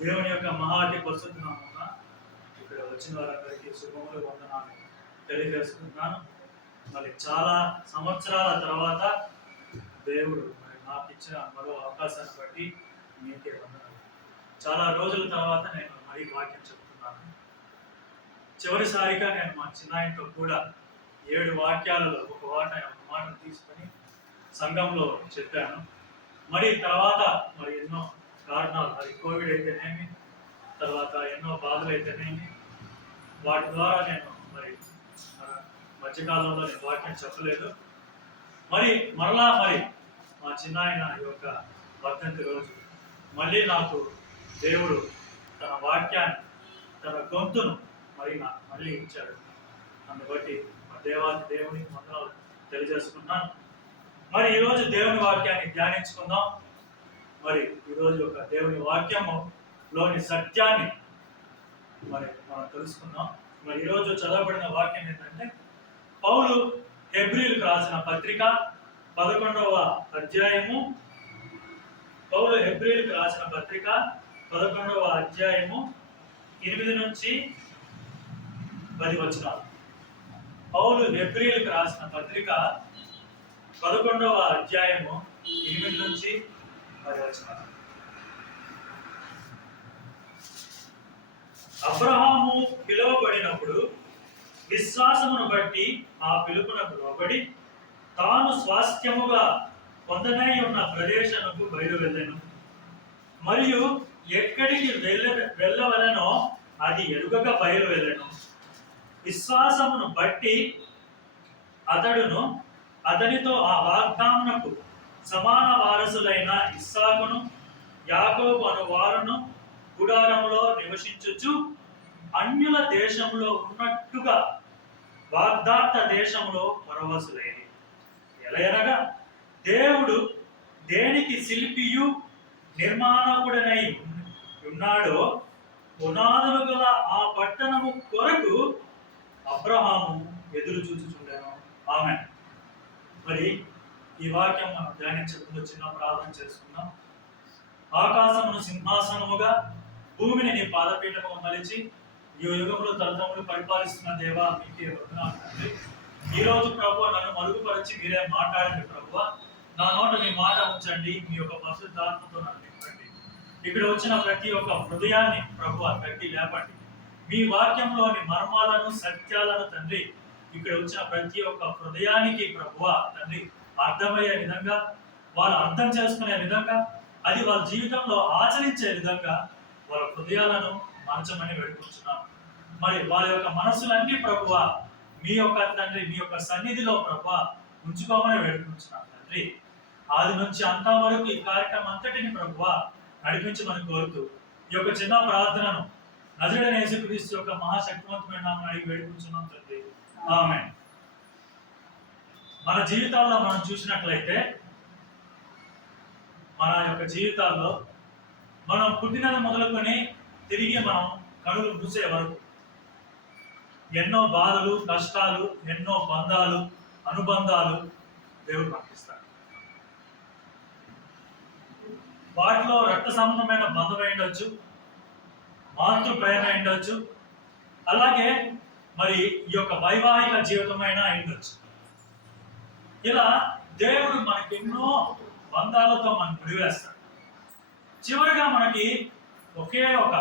దేవుని యొక్క మహాటి పరిశుద్ధ నామమున ఇక్కడ వచ్చిన వారందరికీ శుభములు వందనాలు తెలియజేస్తున్నాను. మరి చాలా సంవత్సరాల తర్వాత దేవుడు మరి నాకు ఇచ్చిన మరో అవకాశాన్ని బట్టి మీకే వందనాలు. చాలా రోజుల తర్వాత నేను మరీ వాక్యం చెప్తున్నాను. చివరిసారిగా నేను మా చిన్నాయనతో కూడా 7 వాక్యాలలో ఒక మాటను తీసుకొని సంఘంలో చెప్పాను. మరి తర్వాత మరి ఎన్నో కారణాలు, అది కోవిడ్ అయితేనేమి, తర్వాత ఎన్నో బాధలు అయితేనేమి, వాటి ద్వారా నేను మరి మధ్యకాలంలో నేను వాక్యం చెప్పలేదు. మరలా మా చిన్నాయన యొక్క వర్ధంతి రోజు మళ్ళీ నాకు దేవుడు తన వాక్యాన్ని, తన గొంతును నాకు మళ్ళీ ఇచ్చాడు. అందుని బట్టి దేవునికి వందనాలు తెలియజేసుకున్నాను. మరి ఈరోజు దేవుని వాక్యాన్ని ధ్యానించుకుందాం. మరి ఈరోజు ఒక దేవుని వాక్యములోని సత్యాన్ని మనం తెలుసుకుందాం. మరి ఈరోజు చదవబడిన వాక్యం ఏంటంటే, పౌలు హెబ్రీయులకు రాసిన పత్రిక 11వ అధ్యాయము, పౌలు హెబ్రీయులకు రాసిన పత్రిక 11వ అధ్యాయము 8 నుంచి 10 వచనాలు. పౌలు హెబ్రీయులకు రాసిన పత్రిక 11వ అధ్యాయము 8 నుంచి 10 వచనాలు. అబ్రహాము పిలువబడినప్పుడు విశ్వాసమును బట్టి ఆ పిలుపునకు లోబడి తాను స్వాస్థ్యముగా పొందనై ఉన్న ప్రదేశముకు బయలువెళ్ళెను. మరియు ఎక్కడికి వెళ్ళవలెనో అది ఎరుగక బయలువెళ్ళెను. విశ్వాసమును బట్టి అతడును అతనితో ఆ వాగ్దానమునకు సమాన వారసులైన ఇస్సాకును యాకోబు అను వారును గుడారంలో నివసించుచు అన్యుల దేశంలో ఉన్నట్టుగా వాగ్దాత దేశంలో పరవశులైన. ఎలయనగా దేవుడు దేనికి శిల్పియు నిర్మాణకుడనై ఉన్నాడో పునాదులు గల ఆ పట్టణము కొరకు అబ్రహాము ఎదురు చూచుచుండెను. ఆమేన్. మరి ఈ వాక్యం మనం ధ్యానించకుండా చిన్న ప్రార్థన చేసుకుందాం. ఆకాశమును సింహాసనముగా, భూమిని నీ పాదపీఠముగా మలిచి ఈ యుగములు తరతములు పరిపాలిస్తున్న దేవా, మీకే వందనాలు తండ్రి. ఈ రోజు ప్రభువా, నన్ను మరుగుపరిచి మీరే మాట్లాడండి ప్రభువా. నా నోట మీ మాట ఉంచండి, మీ యొక్క పరిశుద్ధాత్మతో నన్ను నింపండి. ఇక్కడ వచ్చిన ప్రతి ఒక్క హృదయాన్ని ప్రభువా కట్టి లేపండి. మీ వాక్యంలోని మర్మాలను, సత్యాలను తండ్రి ఇక్కడ వచ్చిన ప్రతి ఒక్క హృదయానికి ప్రభువా తండ్రి అర్థమయ్యే విధంగా, వాళ్ళు అర్థం చేసుకునే విధంగా, అది వాళ్ళ జీవితంలో ఆచరించే విధంగా వాళ్ళ హృదయాలను మార్చమని వేడుకుంటున్నాం. మరి వాళ్ళ యొక్క మనసులన్నీ ప్రభువా మీ యొక్క తండ్రి, మీ యొక్క సన్నిధిలో ప్రభువా ఉంచుకోమని వేడుకుంటున్నాం తండ్రి. ఆది నుంచి అంతా వరకు ఈ కార్యక్రమం అంతటిని ప్రభువా నడిపించమని కోరుతూ ఈ యొక్క చిన్న ప్రార్థనను నజరేయుడైన యేసుక్రీస్తు యొక్క మహాశక్తివంతమైన నామమున అడిగి వేడుకుంటున్నాం తండ్రి. ఆమేన్. మన జీవితాల్లో మనం చూసినట్లయితే, మన యొక్క జీవితాల్లో మనం పుట్టినది మొదలుకొని తిరిగి మనం కనులు మూసే వరకు ఎన్నో బాధలు, కష్టాలు, ఎన్నో బంధాలు, అనుబంధాలు దేవుడు పంపిస్తాడు. వాటిలో రక్త సంబంధమైన బంధం ఉండొచ్చు, మాతృ ప్రేమ ఉండొచ్చు, అలాగే మరి ఈ యొక్క వైవాహిక జీవితమైన ఉండొచ్చు. ఇలా దేవుడు మనకి ఎన్నో బంధాలతో మనం విడివేస్తాడు. చివరిగా మనకి ఒకే ఒక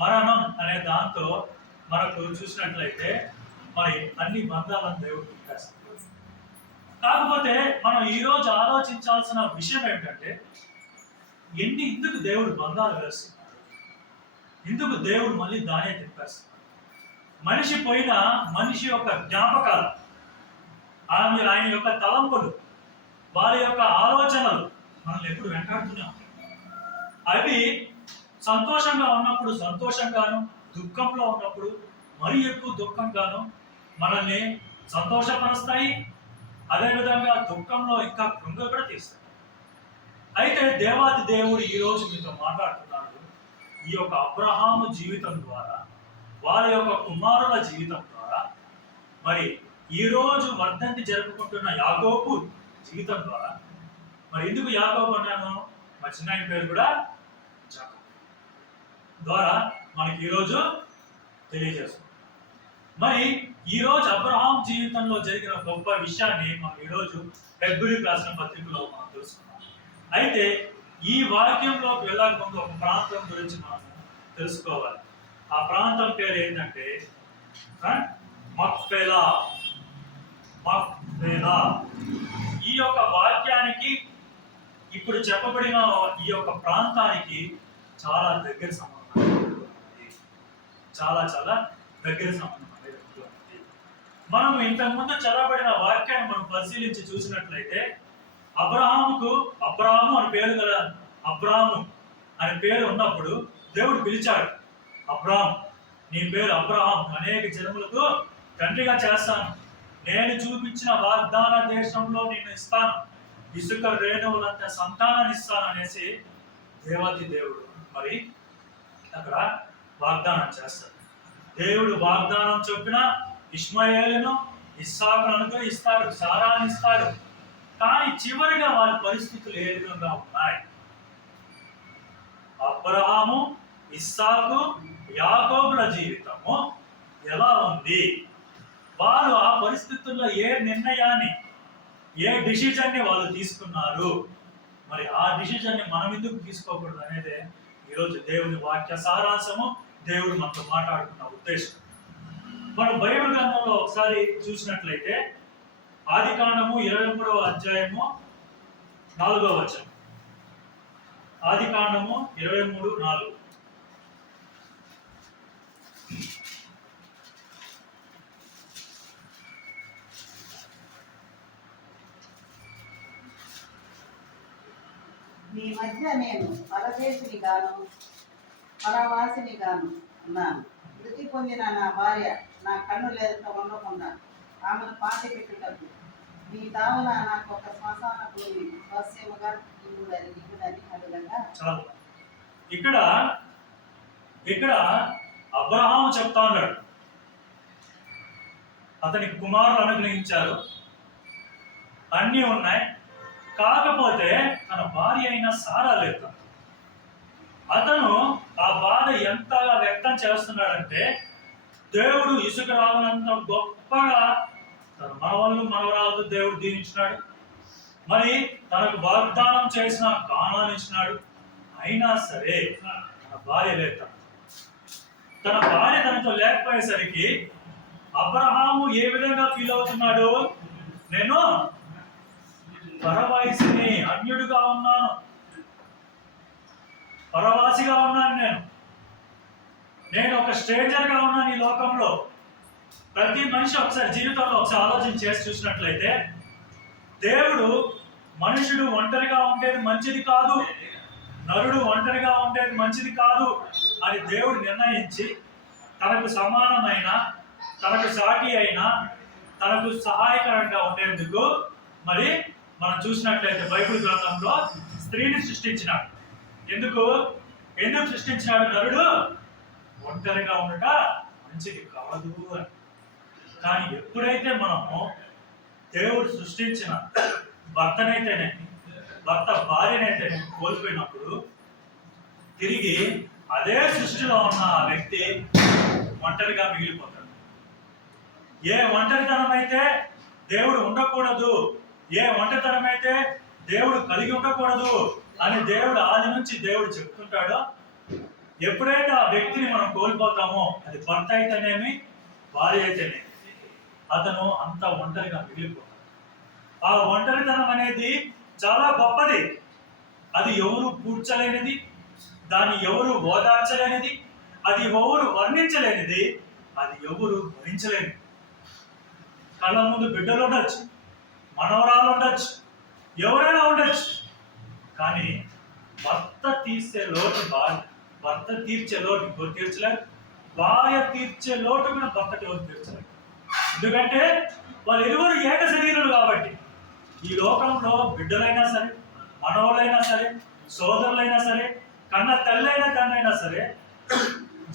మరణం అనే దాంతో మనకు చూసినట్లయితే మరి అన్ని బంధాలను దేవుడు విడివేస్తాడు. కాకపోతే మనం ఈరోజు ఆలోచించాల్సిన విషయం ఏంటంటే, ఎందుకు దేవుడు బంధాలు వేస్తున్నాడు? ఎందుకు దేవుడు మళ్ళీ దానే తిప్పేస్తున్నాడు? మనిషి పోయిన మనిషి యొక్క జ్ఞాపకాలు, ఆయన యొక్క తలంపులు, వారి యొక్క ఆలోచనలు మనల్ని ఎప్పుడు వెంటాడుతున్నాం. అవి సంతోషంగా ఉన్నప్పుడు సంతోషంగాను, దుఃఖంలో ఉన్నప్పుడు మరీ ఎక్కువ దుఃఖంగాను మనల్ని సంతోషపరుస్తాయి. అదేవిధంగా దుఃఖంలో ఇంకా కృంగ కూడా తీస్తాయి. అయితే దేవాది దేవుడు ఈరోజు మీతో మాట్లాడుతున్నాడు. ఈ యొక్క అబ్రహాము జీవితం ద్వారా, వారి యొక్క కుమారుల జీవితం ద్వారా, మరి ఈరోజు వర్ధంతి జరుపుకుంటున్న యాకోబు జీవితం ద్వారా, మరి ఎందుకు యాకోబు అన్నాను? మా చిన్నాయన పేరు కూడా జాకోబు. ద్వారా మనకి ఈరోజు తెలియజేస్తుంది. మరి ఈరోజు అబ్రహాం జీవితంలో జరిగిన గొప్ప విషయాన్ని మనం ఈరోజు హెబ్రీ రాసిన పత్రికలో మనం తెలుసుకున్నాం. అయితే ఈ వాక్యంలోకి వెళ్ళక ముందు ఒక ప్రాంతం గురించి మనం తెలుసుకోవాలి. ఆ ప్రాంతం పేరు ఏంటంటే మక్పెలా. మక్పెలా. ఈ యొక్క వాక్యానికి ఇప్పుడు చెప్పబడిన ఈ యొక్క ప్రాంతానికి చాలా దగ్గర సంబంధం ఉంది. చాలా చాలా దగ్గర సంబంధం అనేది ఉంది. మనం ఇంతకుముందు చదవబడిన వాక్యాన్ని మనం పరిశీలించి చూసినట్లయితే అబ్రహాము అని పేరు గల అబ్రాము అనే పేరు ఉన్నప్పుడు దేవుడు పిలిచాడు, అబ్రామ్ నీ పేరు అబ్రహాం, అనేక జనములకు తండ్రిగా చేస్తాను, నేను చూపించిన వాగ్దాన దేశంలో నేను ఇస్తాను, ఇసుక రేణువులంత సంతానాన్ని ఇస్తాను అనేసి దేవాది దేవుడు మరి అక్కడ వాగ్దానం చేస్తాడు. దేవుడు వాగ్దానం చొప్పున ఇష్మాయేలును ఇస్సాకును అనుగ్రహిస్తాడు, సారాన్ని ఇస్తాడు. కానీ చివరిగా వారి పరిస్థితులు ఏ విధంగా ఉన్నాయి? అబ్రహాము, ఇస్సాకు, యాకోబుల జీవితము ఎలా ఉంది? వారు ఆ పరిస్థితుల్లో ఏ నిర్ణయాన్ని, ఏ డిసిజన్ని వాళ్ళు తీసుకున్నారు? మరి ఆ డిసిజన్ని మనం ఎందుకు తీసుకోకూడదు అనేది ఈరోజు దేవుని వాక్య సారాంశము, దేవుడు మనతో మాట్లాడుతున్న ఉద్దేశం. మనం బైబిల్ గ్రంథంలో ఒకసారి చూసినట్లయితే ఆదికాండము 23వ అధ్యాయము 4వ వచనం. ఆదికాండము 23:4. మీ మధ్య నేను పరదేశిని గాను పరవాసిని గాను ఉన్నాను. మృతి పొందిన నా భార్య నా కన్ను లేదట ఉండకుండా ఆమెను పాతి పెట్టుటకు మీ తావున నాకు ఒక శ్మశాన భూమి స్వస్యముగా ఇవ్వదని అడుగగా. ఇక్కడ అబ్రహాము చెప్తా ఉన్నాడు, అతనికి కుమారులు అనుగ్రహించారు, అన్నీ ఉన్నాయి, కాకపోతే తన భార్య అయిన సారా లేదు. అతను ఆ బాధ ఎంతగా వ్యక్తం చేస్తున్నాడంటే, దేవుడు ఇసుక రావునంత గొప్పగా తన మనవరాలతో దేవుడు దీవించినాడు, మరి తనకు వాగ్దానం చేసిన కానాన్ని ఇచ్చినాడు. అయినా సరే తన భార్య లేదు. తన భార్య తనతో లేకపోయేసరికి అబ్రహాము ఏ విధంగా ఫీల్ అవుతున్నాడు? నేను పరవాసిని, అన్యుడిగా ఉన్నాను, పరవాసిగా ఉన్నాను, నేను ఒక స్ట్రేంజర్గా ఉన్నాను ఈ లోకంలో. ప్రతి మనిషి ఒకసారి జీవితంలో ఒకసారి ఆలోచన చేసి చూసినట్లయితే, దేవుడు మనుషుడు ఒంటరిగా ఉండేది మంచిది కాదు, నరుడు ఒంటరిగా ఉండేది మంచిది కాదు అని దేవుడు నిర్ణయించి తనకు సమానమైన, తనకు సాటి అయిన, తనకు సహాయకరంగా ఉండేందుకు మరి మనం చూసినట్లయితే బైబిల్ గ్రంథంలో స్త్రీని సృష్టించినాడు. ఎందుకు సృష్టించినాడు? నరుడు ఒంటరిగా ఉండట మంచిది కాదు అని. కానీ ఎప్పుడైతే మనము దేవుడు సృష్టించిన భర్త భార్యనైతేనే కోల్పోయినప్పుడు తిరిగి అదే సృష్టిలో ఉన్న ఆ వ్యక్తి ఒంటరిగా మిగిలిపోతాడు. ఏ ఒంటరితనం అయితే దేవుడు ఉండకూడదు, ఏ ఒంటరితనం అయితే దేవుడు కలిగి ఉండకూడదు అని దేవుడు ఆది నుంచి దేవుడు చెప్తుంటాడో, ఎప్పుడైతే ఆ వ్యక్తిని మనం కోల్పోతామో, అది భర్త అయితేనేమి భార్య అయితేనేమి, అతను అంత ఒంటరిగా మిగిలిపోతాడు. ఆ ఒంటరితనం అనేది చాలా గొప్పది. అది ఎవరు పూడ్చలేనిది, దాన్ని ఎవరు ఓదార్చలేనిది, అది ఎవరు వర్ణించలేనిది, అది ఎవరు భరించలేనిది. కళ్ళ ముందు బిడ్డలు ఉండొచ్చు, మనవరాలు ఉండొచ్చు, ఎవరైనా ఉండొచ్చు, కానీ భర్త తీర్చే లోటు భర్త తీర్చే లోటు ఎవరు తీర్చలేరు, భార్య తీర్చే లోటు కూడా భర్తకి ఎవరు తీర్చలేరు. ఎందుకంటే వాళ్ళు ఇరువురు ఏక శరీరులు కాబట్టి. ఈ లోకంలో బిడ్డలైనా సరే, మనవులైనా సరే, సోదరులైనా సరే, కన్న తల్లైనా తండ్రైనా సరే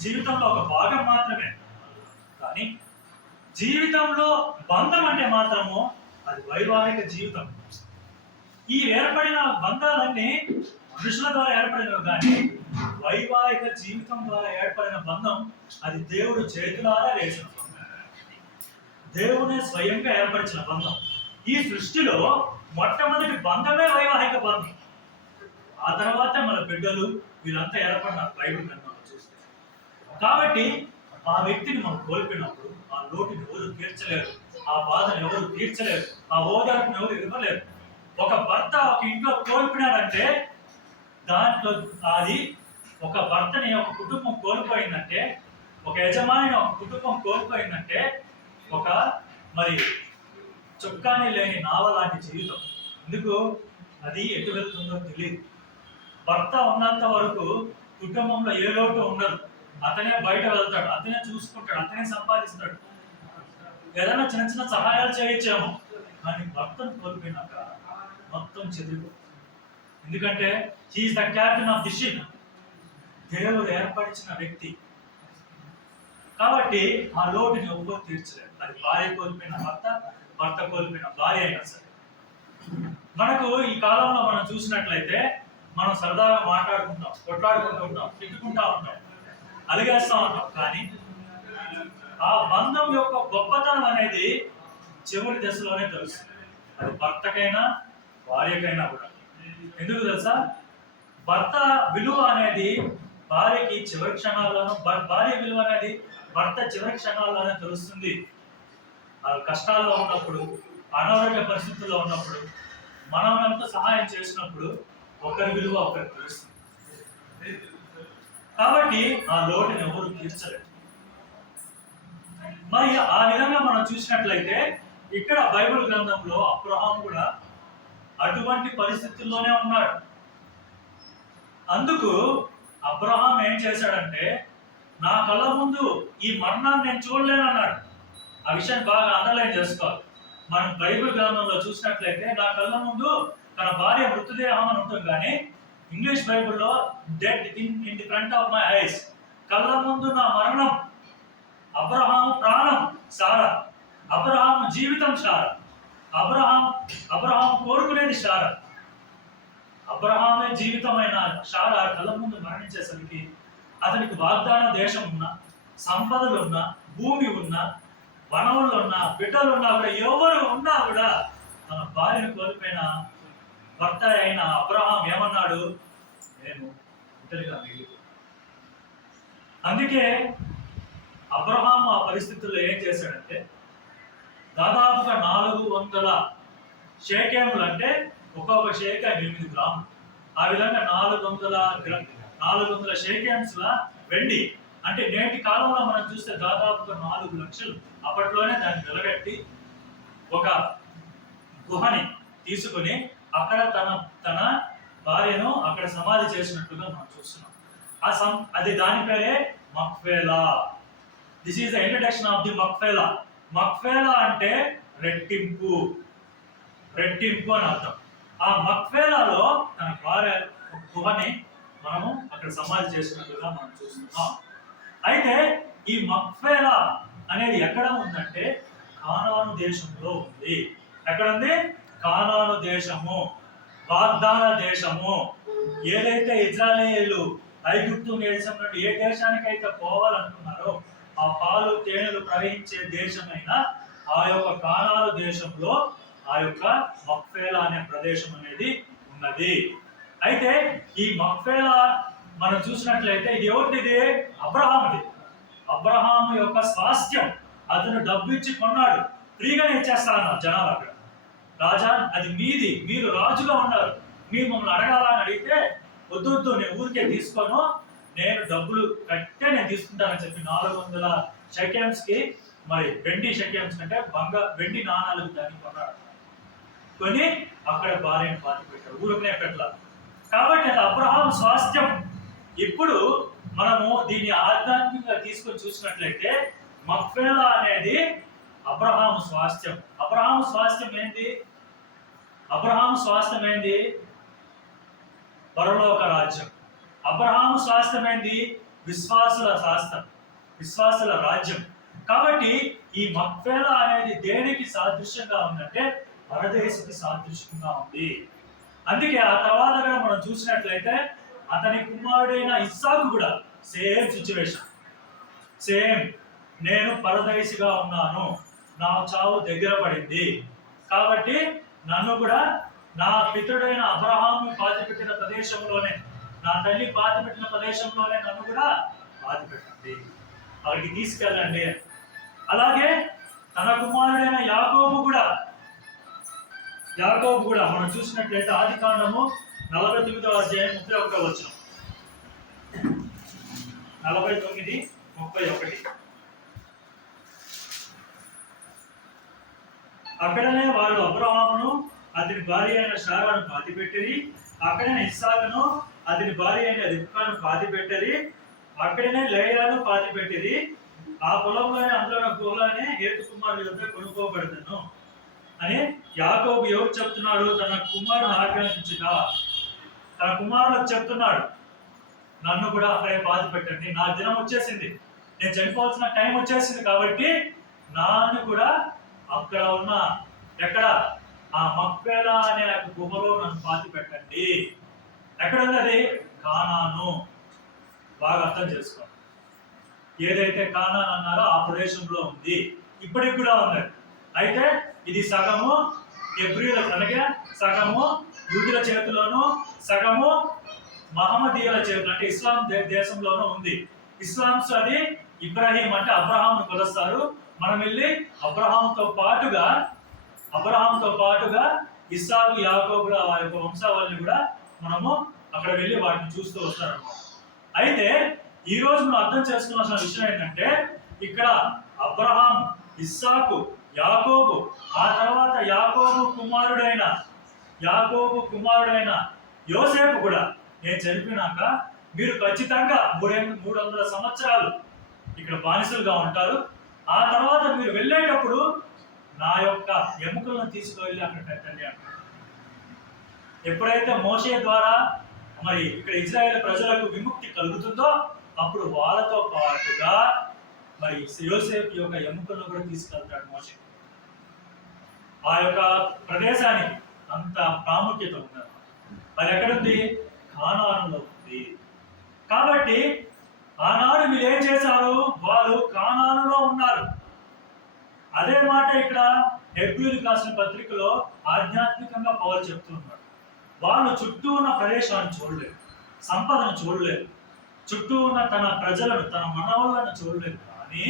జీవితంలో ఒక భాగం మాత్రమే. కానీ జీవితంలో బంధం అంటే మాత్రము అది వైవాహిక జీవితం. ఈ ఏర్పడిన బంధాలన్నీ మనుషుల ద్వారా ఏర్పడినవి కానీ వైవాహిక జీవితం ద్వారా ఏర్పడిన బంధం అది దేవుడు చేతులారా వేసిన బంధం, దేవుడే స్వయంగా ఏర్పరిచిన బంధం. ఈ సృష్టిలో మొట్టమొదటి బంధమే వైవాహిక బంధం. ఆ తర్వాత మన బిడ్డలు వీళ్ళంతా ఏర్పడిన బైబిల్ గ్రంథంలో చూస్తే. కాబట్టి ఆ వ్యక్తిని మనం కోల్పోయినప్పుడు ఆ లోటుని ఎవరు తీర్చలేరు, ఆ బాధను ఎవరు తీర్చలేరు, ఆ ఓదార్పును ఎవరు ఇవ్వలేరు. ఒక భర్త ఒక ఇంట్లో కోల్పోయినాడంటే దాంట్లో అది ఒక భర్తని ఒక కుటుంబం కోల్పోయిందంటే, ఒక యజమానిని ఒక కుటుంబం కోల్పోయిందంటే ఒక మరి చుక్కాని లేని నావ లాంటి జీవితం. ఎందుకు అది ఎటు వెళ్తుందో తెలియదు. భర్త ఉన్నంత వరకు కుటుంబంలో ఏ లోటు ఉండదు. అతనే బయట వెళ్తాడు, అతనే చూసుకుంటాడు, అతనే సంపాదిస్తాడు, ఏదైనా చిన్న చిన్న సహాయాలు చేయొచ్చాము. కానీ భర్తను కోల్పోయినాక మొత్తం చెదిరిపో. ఎందుకంటే he is the captain of the ship, దేవుడు ఏర్పరిచిన వ్యక్తి. కాబట్టి ఆ లోటుని ఎవ్వరు తీర్చలేదు. అది భార్య కోల్పోయిన భర్త, భర్త కోల్పోయిన భార్య అయినా సరే. మనకు ఈ కాలంలో మనం చూసినట్లయితే మనం సరదాగా మాట్లాడుకుంటాం, కొట్లాడుకుంటూ ఉంటాం, తిట్టుకుంటా ఉంటాం, అలిగేస్తా ఉంటాం. కానీ ఆ బంధం యొక్క గొప్పతనం అనేది చివరి దశలోనే తెలుస్తుంది. అది భర్తకైనా భార్యకైనా కూడా. ఎందుకు తెలుసా? భర్త విలువ అనేది భార్యకి చివరి క్షణాల్లోనూ, భార్య విలువ అనేది భర్త చివరి క్షణాల్లోనే తెలుస్తుంది. కష్టాల్లో ఉన్నప్పుడు, అనారోగ్య పరిస్థితుల్లో ఉన్నప్పుడు, మనం ఎంతో సహాయం చేసినప్పుడు ఒకరి విలువ ఒకరికి తెలుస్తుంది. కాబట్టి ఆ లోటుని ఎవరు తీర్చలేదు. మరి ఆ విధంగా మనం చూసినట్లయితే ఇక్కడ బైబిల్ గ్రంథంలో అబ్రహాం కూడా అటువంటి పరిస్థితుల్లోనే ఉన్నాడు. అందుకు అబ్రహాం ఏం చేశాడంటే, నా కళ్ళ ముందు ఈ మరణాన్ని నేను చూడలేను అన్నాడు. ఆ విషయాన్ని బాగా అండర్లైన్ చేసుకోవాలి. మనం బైబిల్ గ్రంథంలో చూసినట్లయితే నా కళ్ళ ముందు తన భార్య మృతదేహం అని ఉంటుంది, కానీ ఇంగ్లీష్ బైబిల్లో dead in the front of my eyes, కళ్ళ ముందు నా మరణం. అబ్రహాము ప్రాణం సారా, అబ్రహాము జీవితం సారా, అబ్రహాం కోరుకునేది సారా. అబ్రహామే జీవితమైన సారా కళ్ళ ముందు మరణించేసరికి అతనికి వాగ్దాన దేశం ఉన్నా, సంపదలు ఉన్నా, భూమి ఉన్నా, వనవులు ఉన్నా, బిడ్డలు ఉన్నా కూడా, ఎవరు ఉన్నా కూడా తన భార్యను కోల్పోయిన భర్త అయిన అబ్రహాం ఏమన్నాడు? నేను ఒంటరిగా మిగిలిపోయాను. అందుకే అబ్రహాం ఆ పరిస్థితుల్లో ఏం చేశాడంటే, దాదాపుగా 400 షేకేములు, అంటే ఒక్కొక్క షేక 8 గ్రాములు, ఆ విధంగా 400 షేకేమ్స్ వెండి. అంటే నేటి కాలంలో మనం చూస్తే దాదాపుగా 4 లక్షలు. అప్పట్లోనే దాన్ని వెలగట్టి ఒక గుహని తీసుకుని అక్కడ తన భార్యను అక్కడ సమాధి చేసినట్టుగా మనం చూస్తున్నాం. అది దాని పేరే Machpelah. This is the introduction of the Machpelah. Machpelah అంటే రెట్టింపు, రెట్టింపు అని అర్థం. ఆ మక్ఫేలాలో తన భార్య గుహని మనము అక్కడ సమాధి చేసినట్టుగా మనం చూస్తున్నాం. అయితే ఈ మక్ఫేలా అనేది ఎక్కడ ఉందంటే కానాను దేశంలో ఉంది. ఎక్కడ ఉంది? కానాను దేశము, వాగ్దాన దేశము. ఏదైతే ఇజ్రాయేలీయులు ఐగుప్తు దేశం నుండి ఏ దేశానికైతే పోవాలనుకున్నారో, ఆ పాలు తేనెలు ప్రవహించే దేశమైన ఆ యొక్క కానాను దేశంలో ఆ యొక్క మక్ఫేలా అనే ప్రదేశం అనేది ఉన్నది. అయితే ఈ మక్ఫేలా మనం చూసినట్లయితే ఇది ఎవరిది? అబ్రహాముది. అబ్రహాం యొక్క స్వాస్థ్యం. అతను డబ్బు ఇచ్చి కొన్నాడు, ఫ్రీగానే ఇచ్చేస్తా అన్నారు జనాలు అక్కడ. రాజా, అది మీది, మీరు రాజుగా ఉన్నారు, మీరు మమ్మల్ని అడగాలని అడిగితే వద్దు, నేను ఊరికే తీసుకోను, నేను డబ్బులు కట్టే నేను తీసుకుంటానని చెప్పి 400 షెకెమ్స్ కి, మరి వెండి షెకెమ్స్ అంటే వెండి నాణాలకు దాన్ని కొన్నాడు. కొని అక్కడ భార్యను పాతి పెట్టాడు, ఊరికనే పెట్టాల. కాబట్టి అది అబ్రహాం స్వాస్థ్యం. ఇప్పుడు మనము దీన్ని ఆధ్యాత్మికంగా తీసుకొని చూసినట్లయితే మక్ఫేలా అనేది అబ్రహాము స్వాస్థ్యం. అబ్రహాము స్వాస్థ్యం ఏంది? అబ్రహాము స్వాస్థ్యం ఏంది? పరలోక రాజ్యం. అబ్రహాము స్వాస్థ్యం ఏంది? విశ్వాసుల శాస్త్రం, విశ్వాసుల రాజ్యం. కాబట్టి ఈ మక్ఫేలా అనేది దేనికి సాదృశ్యంగా ఉందంటే పరదేశికి సాదృశ్యంగా ఉంది. అందుకే ఆ తర్వాత కూడా మనం చూసినట్లయితే అతని కుమారుడైన ఇస్సాకు కూడా సేమ్ సిచ్యువేషన్, సేమ్. నేను పరదేశిగా ఉన్నాను, నా చావు దగ్గర పడింది, కాబట్టి నన్ను కూడా నా పితరుడైన అబ్రహాము పాతిపెట్టిన ప్రదేశంలోనే, నా తల్లి పాతిపెట్టిన ప్రదేశంలోనే నన్ను కూడా పాతిపెట్టండి, అక్కడికి తీసుకెళ్ళండి. అలాగే తన కుమారుడైన యాకోబు కూడా మనం చూసినట్లయితే ఆది కాండము 49వ అధ్యాయం 31వ వచనం, 49:31. అక్కడనే వాళ్ళు అబ్రహామును అతని భార్య అయిన శారాను పాతిపెట్టిరి, అక్కడనే ఇస్సాకును అతని భార్య అయిన రిబ్కాను పాతిపెట్టిరి, అక్కడనే లేయాను పాతిపెట్టిరి. ఆ పొలంలోనే అందులో గోలానే హేతు కుమారుడు యొద్ద కొనుక్కోబడతాను అని యాకోబు ఎవరు చెప్తున్నాడు? తన కుమారుడు ఆజ్ఞాపించగా తన కుమారులకు చెప్తున్నాడు, నన్ను కూడా అక్కడే పాతి పెట్టండి, నా దినం వచ్చేసింది, నేను చనిపోవాల్సిన టైం వచ్చేసింది, కాబట్టి నాన్ను కూడా అక్కడ ఉన్న ఎక్కడ ఆ మక్పేలా అనే గుహలో నన్ను పాతి పెట్టండి. ఎక్కడ ఉన్నది? కానాను. బాగా అర్థం చేసుకోండి, ఏదైతే కానాన్ అన్నారో ఆ ప్రదేశంలో ఉంది, ఇప్పటికి కూడా ఉన్నది. అయితే ఇది సగము హెబ్రీయుల, అలాగే సగము యూదుల చేతిలోను, సగము మహమ్మదీయుల చేతులు అంటే ఇస్లాం దేశంలోనూ ఉంది. ఇస్లాంస్ అది ఇబ్రాహీం అంటే అబ్రహాంను కొలుస్తారు. మనం వెళ్ళి అబ్రహాంతో పాటుగా ఇస్సాకు, యాకోబుల ఆ యొక్క వంశావళిని కూడా మనము అక్కడ వెళ్ళి వాటిని చూస్తూ వస్తారన్నమాట. అయితే ఈ రోజు మనం అర్థం చేసుకోవాల్సిన విషయం ఏంటంటే, ఇక్కడ అబ్రహాం, ఇస్సాకు, యాకోబు, ఆ తర్వాత యాకోబు కుమారుడైన యోసేపు కూడా నేను చనిపోయినాక మీరు ఖచ్చితంగా 300 సంవత్సరాలు ఇక్కడ బానిసలుగా ఉంటారు. ఆ తర్వాత మీరు వెళ్ళేటప్పుడు నా యొక్క ఎముకలను తీసుకువెళ్ళి అక్కడ పెట్టండి అంటారు. ఎప్పుడైతే మోషే ద్వారా మరి ఇక్కడ ఇజ్రాయేల్ ప్రజలకు విముక్తి కలుగుతుందో అప్పుడు వాళ్ళతో పాటుగా మరి యోసేపు యొక్క ఎముకలను కూడా తీసుకెళ్తాడు మోషే. ఆ యొక్క ప్రదేశానికి అంత ప్రాముఖ్యత ఉంది. అది ఎక్కడుంది? కానానులో ఉంది. కాబట్టి ఆనాడు మీరు ఏం చేశారు? వాళ్ళు కానానులో ఉన్నారు. అదే మాట ఇక్కడ హెబ్రీయులకు రాసిన పత్రికలో ఆధ్యాత్మికంగా పౌలు చెప్తున్నాడు. వాళ్ళు చుట్టూ ఉన్న ప్రదేశాన్ని చూడలేదు, సంపదను చూడలేదు, చుట్టూ ఉన్న తన ప్రజలను, తన మనవలను చూడలేదు, కానీ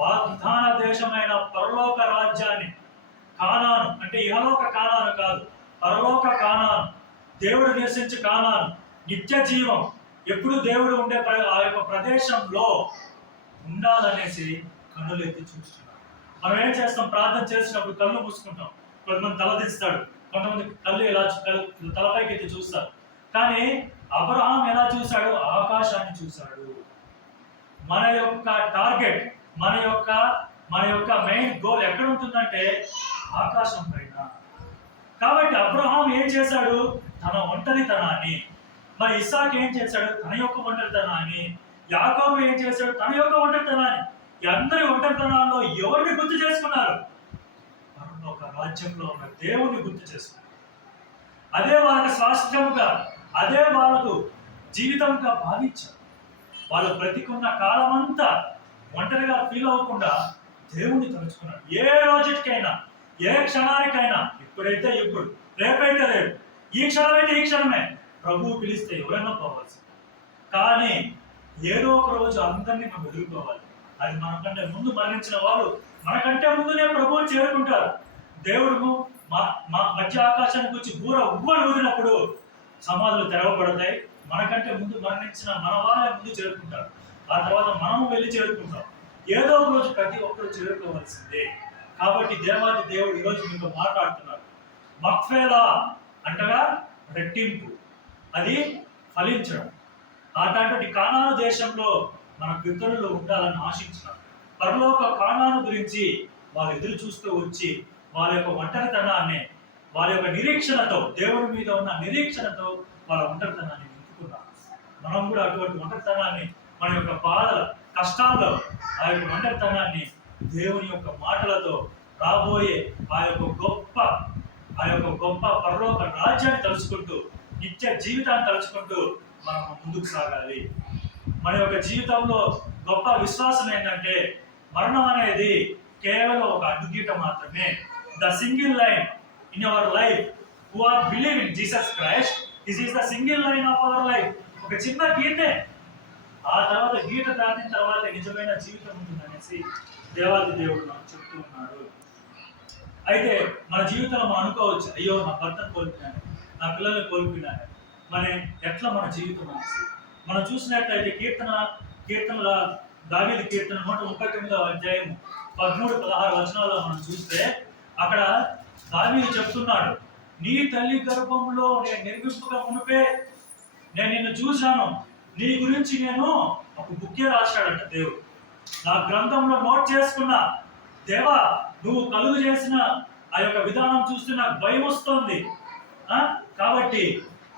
వాగ్దాన దేశమైన పరలోక రాజ్యాన్ని, కానాను అంటే ఇహలోక కానాను కాదు, పరలోక కానాను, దేవుడు నివసించే కానాను, నిత్య జీవం, ఎప్పుడు దేవుడు ఉండే ఆ యొక్క ప్రదేశంలో ఉండాలనేసి కన్నులెత్తి చూస్తున్నాం. మనం ఏం చేస్తాం? ప్రార్థన చేసినప్పుడు కళ్ళు మూసుకుంటాం, కొంతమంది తలదిస్తాడు, కొంతమంది కళ్ళు ఎలా తలపైకి ఎత్తి చూస్తారు. కానీ అబ్రహాం ఎలా చూశాడు? ఆకాశాన్ని చూశాడు. మన యొక్క టార్గెట్, మన యొక్క మెయిన్ గోల్ ఎక్కడ ఉంటుందంటే ఆకాశం పైన. కాబట్టి అబ్రహాం ఏం చేశాడు? తన ఒంటరితనాన్ని, మరి ఇస్సాకు ఏం చేశాడు? తన యొక్క ఒంటరితనాన్ని, యాకోబు ఏం చేశాడు? తన యొక్క ఒంటరితనాన్ని. అందరి ఒంటరితనాల్లో ఎవరిని గుర్తు చేసుకున్నారు? పరలోక రాజ్యంలో ఉన్న దేవుణ్ణి గుర్తు చేసుకున్నారు. అదే వాళ్ళకి స్వాస్థ్యముగా, అదే వాళ్ళకు జీవితంగా భావించారు. వాళ్ళు బ్రతికున్న కాలమంతా ఒంటరిగా ఫీల్ అవ్వకుండా దేవుణ్ణి తలుచుకున్నారు. ఏ రోజుకైనా, ఏ క్షణానికైనా, ఇప్పుడైతే ఇప్పుడు, రేపైతే రేపు, ఈ క్షణమైతే ఈ క్షణమే, ప్రభువు పిలిస్తే ఎవరైనా పోవాల్సి. కానీ ఏదో ఒక రోజు అందరినీ మనం ఎదుర్కోవాలి. అది మనకంటే ముందు మరణించిన వాళ్ళు మనకంటే ముందునే ప్రభువుని చేరుకుంటారు. దేవుడు మధ్య ఆకాశానికి వచ్చి ఉవ్వలు ఊదినప్పుడు సమాధులు తెరవబడతాయి. మనకంటే ముందు మరణించిన మన వాళ్ళే ముందు చేరుకుంటారు. ఆ తర్వాత మనము వెళ్ళి చేరుకుంటాం. ఏదో ఒక రోజు ప్రతి ఒక్కరు చేరుకోవాల్సిందే. కాబట్టి దేవాది దేవుడు ఈరోజు మీతో మాట్లాడుతున్నారు. మక్ఫేలా అంటగా రెట్టింపు, అది ఫలించడం. అటువంటి కానాను దేశంలో మన పితరులు ఉండాలని ఆశించినారు. పరలోక కానాను గురించి వాళ్ళు ఎదురు చూస్తూ వచ్చి వాళ్ళ యొక్క ఒంటరితనాన్ని, వాళ్ళ యొక్క నిరీక్షణతో, దేవుడి మీద ఉన్న నిరీక్షణతో వాళ్ళ ఒంటరితనాన్ని నింపుకున్నారు. మనం కూడా అటువంటి ఒంటరితనాన్ని, మన యొక్క బాధల కష్టాల్లో ఆ యొక్క ఒంటరితనాన్ని దేవుని యొక్క మాటలతో, రాబోయే ఆ యొక్క గొప్ప ఆ యొక్క గొప్ప పరలోక రాజ్యాన్ని తలుచుకుంటూ, నిత్య జీవితాన్ని తలుచుకుంటూ మనం ముందుకు సాగాలి. మన యొక్క జీవితంలో గొప్ప విశ్వాసం ఏంటంటే, మరణం అనేది కేవలం ఒక అడ్డుగీట మాత్రమే. The single line in our life who are believe in Jesus Christ, this is the single line of our life. ఒక చిన్న గీతే, ఆ తర్వాత గీత దాటిన తర్వాత నిజమైన జీవితం ఉంటుందనేసి దేవాది దేవుడు నాకు చెప్తూ ఉన్నాడు. అయితే మన జీవితంలో మనం అనుకోవచ్చు, అయ్యో నా భర్తను కోల్పోయాను, నా పిల్లల్ని కోల్పోయినాను, ఎట్లా మన జీవితం అనేసి. మనం చూసినట్లయితే కీర్తనల దావీదు కీర్తన 139వ అధ్యాయము 13-16 వచనాల్లో మనం చూస్తే, అక్కడ దావీదు చెప్తున్నాడు, నీ తల్లి గర్భంలో నేను నిర్మింపుగా మునిపే నేను నిన్ను చూశాను, నీ గురించి నేను ఒక బుక్కే రాశాడంట దేవుడు. నా గ్రంథంలో నోట్ చేసుకున్నా, దేవా నువ్వు కలుగు చేసిన ఆ యొక్క విధానం చూస్తే నాకు భయం వస్తుంది. కాబట్టి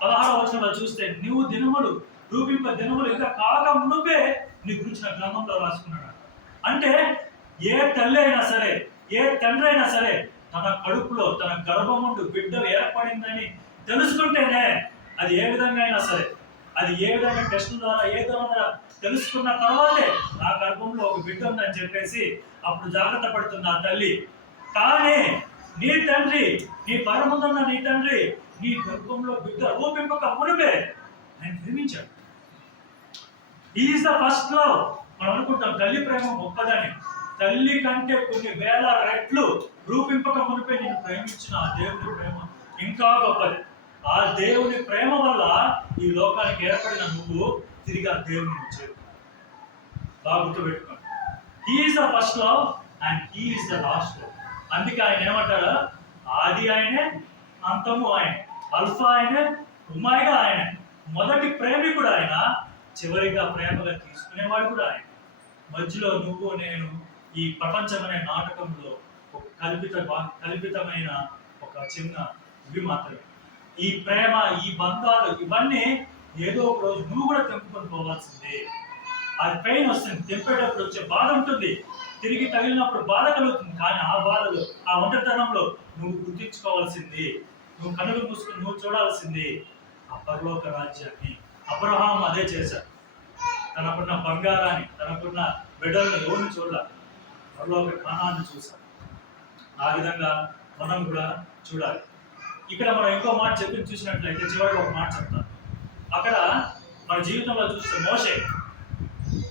16వ వచనంలో చూస్తే, నువ్వు రూపింప దినములు ఇంకా కాక మునుపే నీ గురించి నా గ్రంథంలో రాసుకున్నాడు. అంటే ఏ తల్లి అయినా సరే, ఏ తండ్రి అయినా సరే, తన కడుపులో తన గర్భముందు బిడ్డ ఏర్పడిందని తెలుసుకుంటేనే, అది ఏ విధంగా అయినా సరే, అది ఏ విధంగా టెస్టుల ద్వారా ఏదో తెలుసుకున్న తర్వాతే నా గర్భంలో ఒక బిడ్డ ఉందని చెప్పేసి అప్పుడు జాగ్రత్త పడుతుంది ఆ తల్లి. కానీ నీ తండ్రి, నీ పరముందున్న నీ తండ్రి నీ గర్భంలో బిడ్డ రూపింపక మునిపే ఆయన ప్రేమించాడు. Is the first love. మనం అనుకుంటాం తల్లి ప్రేమ గొప్పదని. తల్లి కంటే కొన్ని వేల రెట్లు రూపింపక మునిపే నేను ప్రేమించిన ఆ దేవుని ప్రేమ ఇంకా గొప్పది. ఆ దేవుని ప్రేమ వల్ల ఈ లోకానికి ఏర్పడిన నువ్వు తిరిగి ఆ దేవుని చేరు. బాగా గుర్తుపెట్టుకోండి, he is the first love and he is the last love. అందుకే ఆయన ఏమంటారు, ఆది ఆయనే, అంతము ఆయనే, అల్ఫా ఆయనే, ఉమాయిగా ఆయనే, మొదటి ప్రేమికుడు ఆయన, చివరిగా ప్రేమగా తీసుకునేవాడు కూడా ఆయన. మధ్యలో నువ్వు నేను ఈ ప్రపంచం అనే నాటకంలో ఒక కల్పితమైన ఒక చిన్న ఇవి మాత్రమే. ఈ ప్రేమ, ఈ బంధాలు, ఇవన్నీ ఏదో ఒక రోజు నువ్వు కూడా తెంపుకొని పోవాల్సిందే. అది పెయిన్ వస్తుంది, తెంపేటప్పుడు వచ్చే బాధ ఉంటుంది, తిరిగి తగిలినప్పుడు బాధ కలుగుతుంది. కానీ ఆ బాధలు, ఆ ఒంటరితనంలో నువ్వు గుర్తించుకోవాల్సింది, నువ్వు కనులు మూసుకుని నువ్వు చూడాల్సింది ఆ పరలోక రాజ్యాన్ని. అబ్రహాం అదే చేశాడు. తనకున్న బంగారాన్ని, తనకున్న బిడ్డలను ఎవరిని చూడాలి, పరలోక కానాన్ని చూశాడు. ఆ విధంగా మనం కూడా చూడాలి. ఇక్కడ మనం ఇంకో మాట చెప్పి చూసినట్లయితే, చివరికి ఒక మాట చెప్తాను. అక్కడ మన జీవితంలో చూస్తే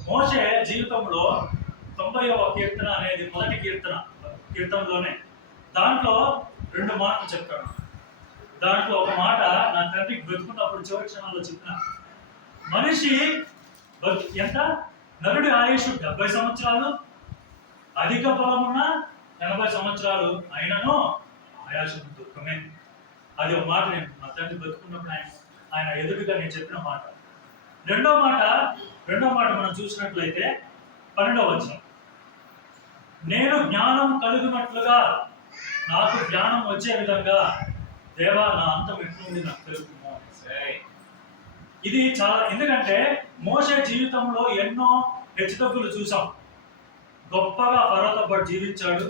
మోషే జీవితంలో 90వ కీర్తన అనేది మొదటి కీర్తనలోనే దాంట్లో 2 మాటలు చెప్తాడు. దాంట్లో ఒక మాట, నా తండ్రికి బ్రతుకున్నప్పుడు చివరి క్షణాల్లో చెప్పిన, మనిషి ఎంత నరుడి ఆయుష్ 70 సంవత్సరాలు, అధిక బలమున్న 80 సంవత్సరాలు అయినను ఆయాసం దుఃఖమే. అది ఒక మాట నేను మా తండ్రి బ్రతుకున్నప్పుడు ఆయన ఎదురుగా నేను చెప్పిన మాట. రెండో మాట మనం చూసినట్లయితే 12వ వచనం, నేను జ్ఞానం కలుగునట్లుగా, నాకు జ్ఞానం వచ్చే విధంగా దేవా నా అంతం ఎట్లుంది నాకు తెలుపుము. ఇది చాలా, ఎందుకంటే మోషే జీవితంలో ఎన్నో హెచ్చుతగ్గులు చూసాం. గొప్పగా ఫరోతో పాటు జీవించాడు,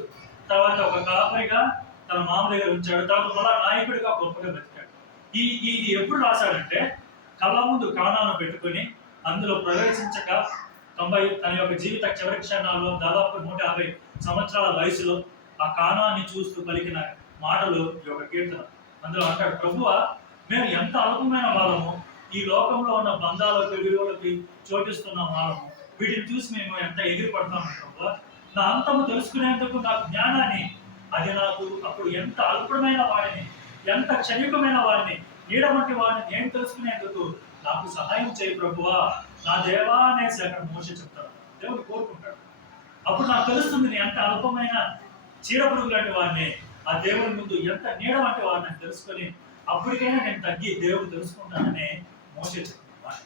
తర్వాత ఒక కాపరిగా తన మామ దగ్గర ఉంచాడు, తర్వాత మళ్ళా నాయకుడిగా గొప్పగా బతికాడు. ఇది ఎప్పుడు రాశాడంటే, కళ్ళ ముందు కానాను పెట్టుకొని అందులో ప్రవేశించక తన యొక్క జీవిత చివరి క్షణాల్లో దాదాపు 150 సంవత్సరాల వయసులో ఆ కానాన్ని చూస్తూ పలికిన మాటలు ఈ యొక్క కీర్తన. అందులో అంటాడు, ప్రభువా మేము ఎంత అల్పమైన వాళ్ళము, ఈ లోకంలో ఉన్న బంధాలకు విలువలకి చోటిస్తున్న వాళ్ళము, వీటిని చూసి మేము ఎంత ఎగిరిపడతాము ప్రభువా. నా అంతము తెలుసుకునేందుకు నాకు జ్ఞానాన్ని, అది నాకు అప్పుడు ఎంత అల్పమైన వాడిని, ఎంత క్షణికమైన వాడిని, నీడ వంటి వాడిని నేను తెలుసుకునేందుకు నాకు సహాయం చేయి ప్రభువా, నా దేవా అనేసి అక్కడ మోషే చెప్తాడు. దేవుడు కోరుకుంటాడు. అప్పుడు నాకు తెలుస్తుంది నేను ఎంత అల్పమైన చీడపురుగు లాంటి వాడిని, ఆ దేవుడి ముందు ఎంత నీడ వంటి వాడిని తెలుసుకొని అప్పటికైనా నేను తగ్గి దేవుడు తెలుసుకుంటానని మోషే చెప్తున్నాడు.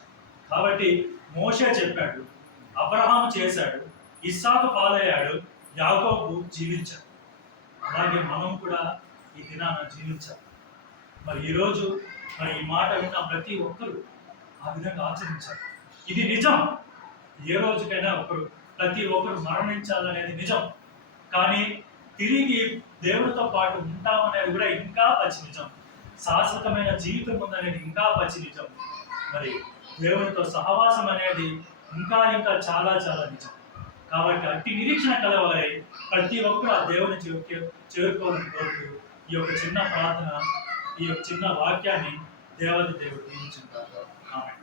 కాబట్టి మోషే చెప్పాడు, అబ్రహాము చేశాడు, ఇస్సాకు పాలయ్యాడు, యాకోబు జీవించాడు. అలాగే మనం కూడా ఈ దినాన జీవించాలి. మరి ఈరోజు ఈ మాట విన్న ప్రతి ఒక్కరు ఆ విధంగా ఆచరించాలి. ఇది నిజం. ఏ రోజుకైనా ప్రతి ఒక్కరు మరణించాలనేది నిజం. కానీ తిరిగి దేవునితో పాటు ఉంటామనేది కూడా ఇంకా పచ్చి నిజం. శాశ్వతమైన జీవితం ఉందనేది ఇంకా పచ్చి నిజం. మరి దేవునితో సహవాసం అనేది ఇంకా ఇంకా చాలా చాలా నిజం. కాబట్టి అట్టి నిరీక్షణ కలవారై ప్రతి ఒక్కరు ఆ దేవుని చేరుకోవాలని కోరుతూ ఈ యొక్క చిన్న ప్రార్థన, ఈ యొక్క చిన్న వాక్యాన్ని దేవుడు దీవించుకుంటారు. ఆమేన్.